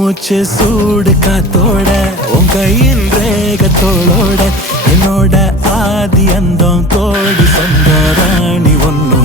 மூச்சு சூடு காத்தோட உன் கையின் ரேகத்தோளோட என்னோட ஆதி அந்தம் கோடி சொந்த ராணி ஒன்னோட